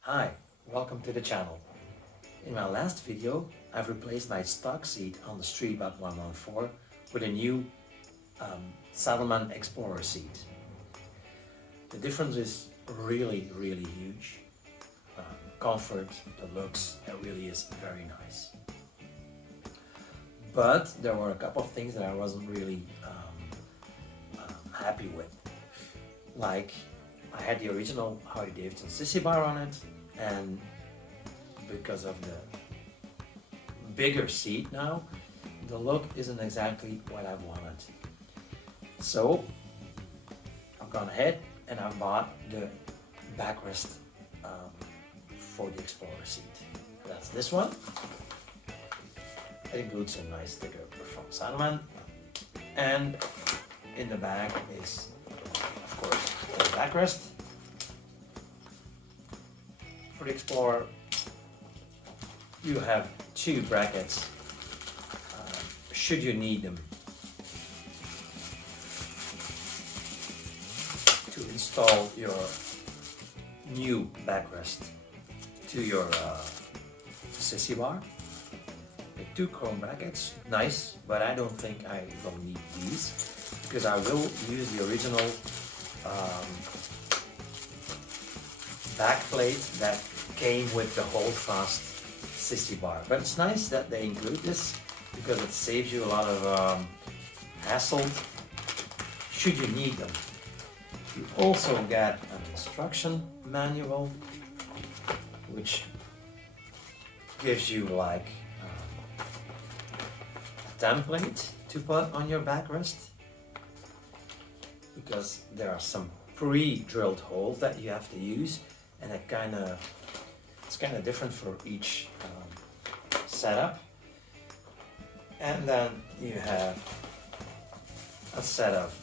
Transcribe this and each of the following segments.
Hi, welcome to the channel. In my last video, I've replaced my stock seat on the Street Bob 114 with a new Saddlemen Explorer seat. The difference is really huge. Comfort, the looks, it really is very nice. But there were a couple of things that I wasn't really happy with. Like, I had the original Harley Davidson sissy bar on it, and because of the bigger seat now, the look isn't exactly what I wanted. So I've gone ahead and I bought the backrest for the Explorer seat. That's this one. It includes a nice sticker from Saddlemen, and in the back is, of course, the backrest for the Explorer. You have two brackets should you need them to install your new backrest to your sissy bar. The two chrome brackets, nice, but I don't think I will need these because I will use the original back plate that came with the hold-fast sissy bar. But it's nice that they include this because it saves you a lot of hassle should you need them. You also get an instruction manual which gives you like a template to put on your backrest, because there are some pre-drilled holes that you have to use, and it's kind of different for each setup. And then you have a set of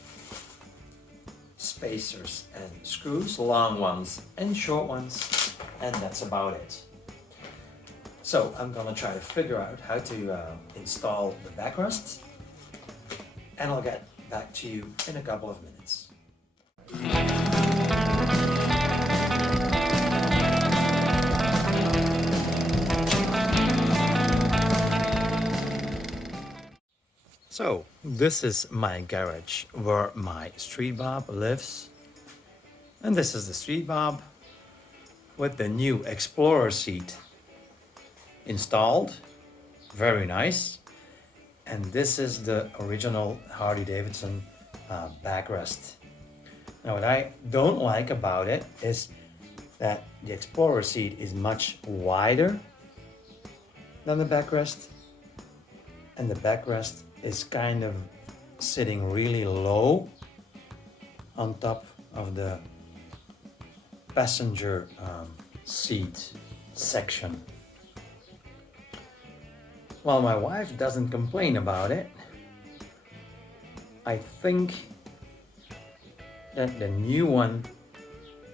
spacers and screws, long ones and short ones, and that's about it. So I'm gonna try to figure out how to install the backrest, and I'll get back to you in a couple of minutes. So this is my garage where my Street Bob lives, and this is the Street Bob with the new Explorer seat installed. Very nice. And this is the original Harley Davidson backrest. Now what I don't like about it is that the Explorer seat is much wider than the backrest, and the backrest is kind of sitting really low on top of the passenger seat section. While my wife doesn't complain about it, I think that the new one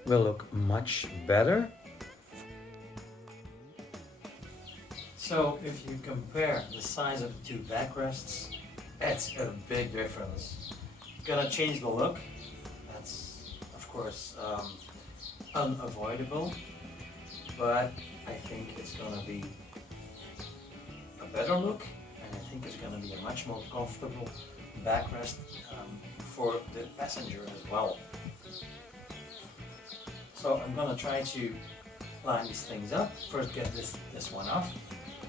will look much better. So if you compare the size of the two backrests, it's a big difference. Gonna change the look. That's of course unavoidable, but I think it's gonna be a better look, and I think it's gonna be a much more comfortable backrest for the passenger as well. So I'm gonna try to line these things up. First get this one off.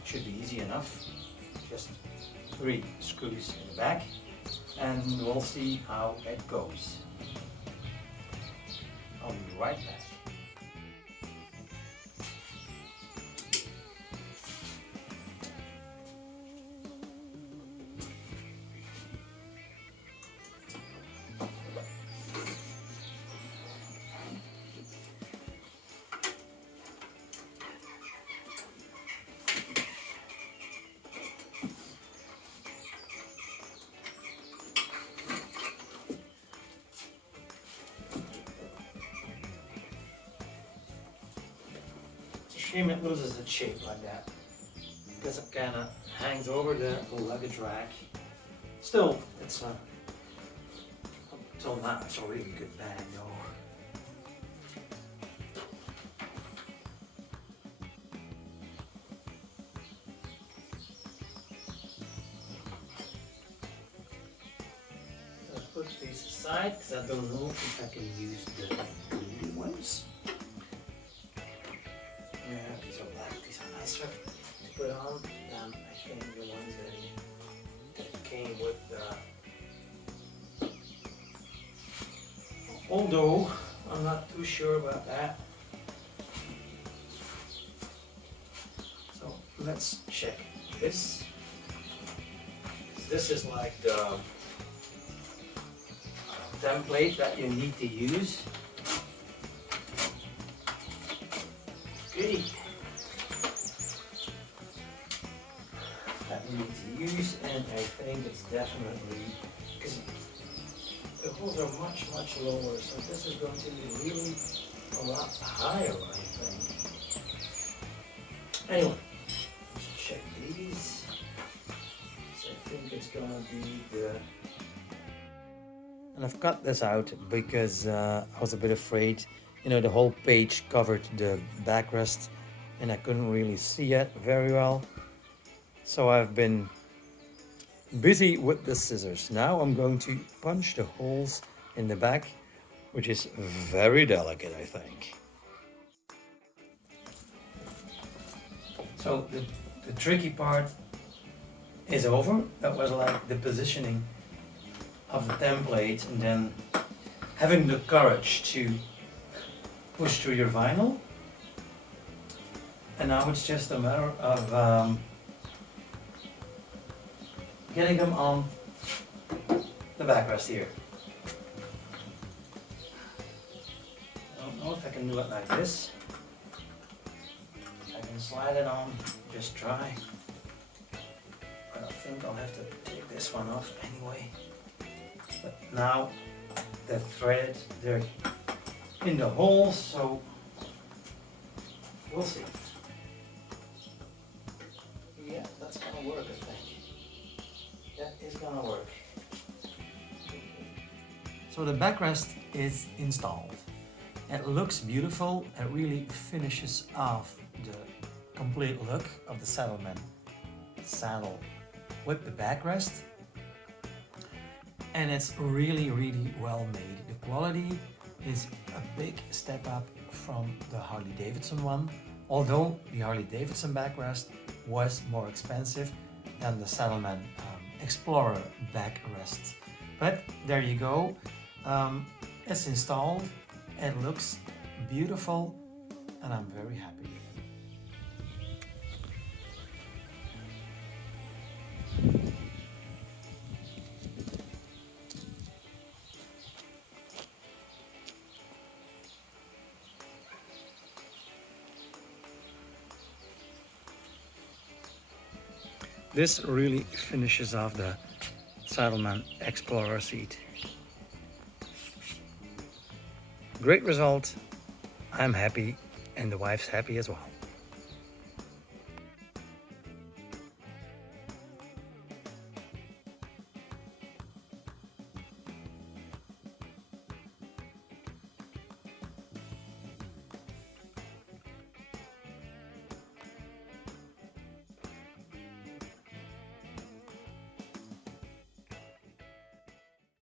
Should be easy enough. Just 3 screws in the back, and we'll see how it goes. I'll be right back. Shame it loses its shape like that, because it kind of hangs over the luggage rack. Still, it's a Till now it's a really good bag though. I'll put these aside because I don't know if I can use the new ones. Yeah, these are black, these are nicer to put on than I think the ones that came with the... Although, I'm not too sure about that. So let's check this. This is like the template that you need to use. Okay. That you need to use, and I think it's definitely, because the holes are much lower, so this is going to be really a lot higher, I think. Anyway, let's check these. So I think it's gonna be the... And I've cut this out because I was a bit afraid, you know, the whole page covered the backrest and I couldn't really see it very well. So I've been busy with the scissors. Now I'm going to punch the holes in the back, which is very delicate, I think. So the tricky part is over. That was like the positioning of the template and then having the courage to push through your vinyl. And now it's just a matter of getting them on the backrest here. I don't know if I can do it like this. I can slide it on, just try. But I think I'll have to take this one off anyway. But now they're threaded, they're in the holes, so we'll see. Yeah, that's gonna work, I think. That is gonna work. So the backrest is installed. It looks beautiful. It really finishes off the complete look of the Saddlemen saddle with the backrest. And it's really well made. The quality is a big step up from the Harley Davidson one. Although the Harley Davidson backrest was more expensive than the Saddlemen Explorer Backrest. But there you go. It's installed. It looks beautiful and I'm very happy with it. This really finishes off the Saddlemen Explorer seat. Great result. I'm happy and the wife's happy as well.